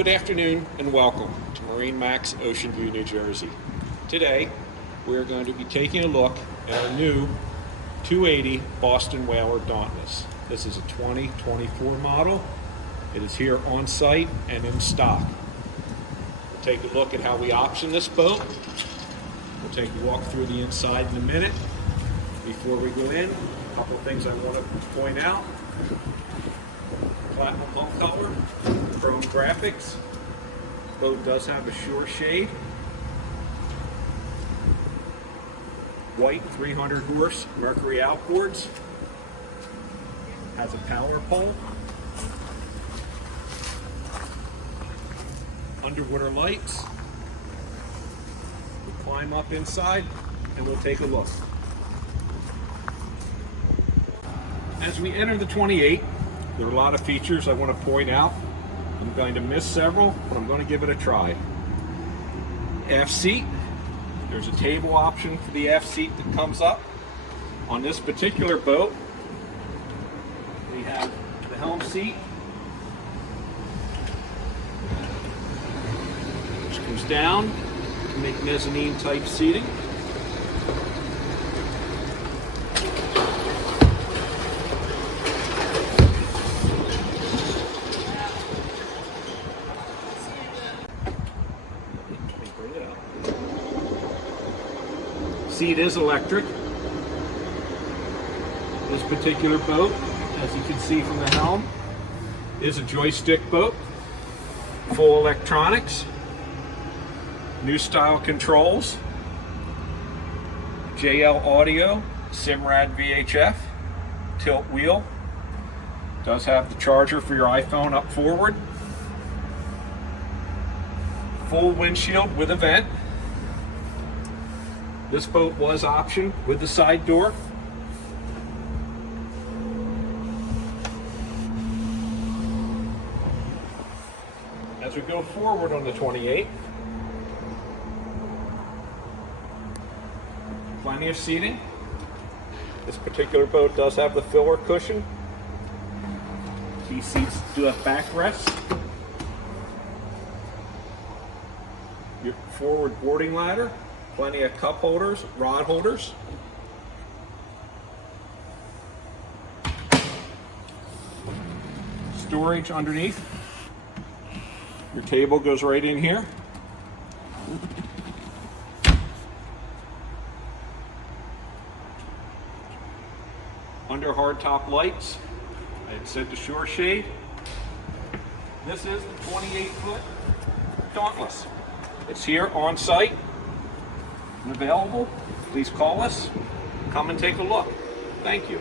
Good afternoon and welcome to MarineMax Ocean View, New Jersey. Today we're going to be taking a look at our new 280 Boston Whaler Dauntless. This is a 2024 model. It is here on site and in stock. We'll take a look at how we option this boat. We'll take a walk through the inside in a minute. Before we go in, a couple of things I want to point out. Platinum hull color, chrome graphics. Boat does have a shore shade. White 300 horse Mercury outboards. Has a power pole. Underwater lights. We'll climb up inside and we'll take a look. As we enter the 28, there are a lot of features I want to point out. I'm going to miss several, but I'm going to give it a try. Aft seat. There's a table option for the aft seat that comes up. On this particular boat, we have the helm seat, which comes down to make mezzanine type seating. Seat is electric. This particular boat, as you can see from the helm, is a joystick boat. Full electronics, new style controls, JL audio, Simrad VHF, tilt wheel. Does have the charger for your iPhone up forward. Full windshield with a vent. This boat was optioned with the side door. As we go forward on the 28, plenty of seating. This particular boat does have the filler cushion. Key seats do have backrest. Your forward boarding ladder. Plenty of cup holders, rod holders. Storage underneath. Your table goes right in here. Under hardtop lights. I had said the shore shade. This is the 28-foot Dauntless. It's here on site and available. Please call us. Come and take a look. Thank you.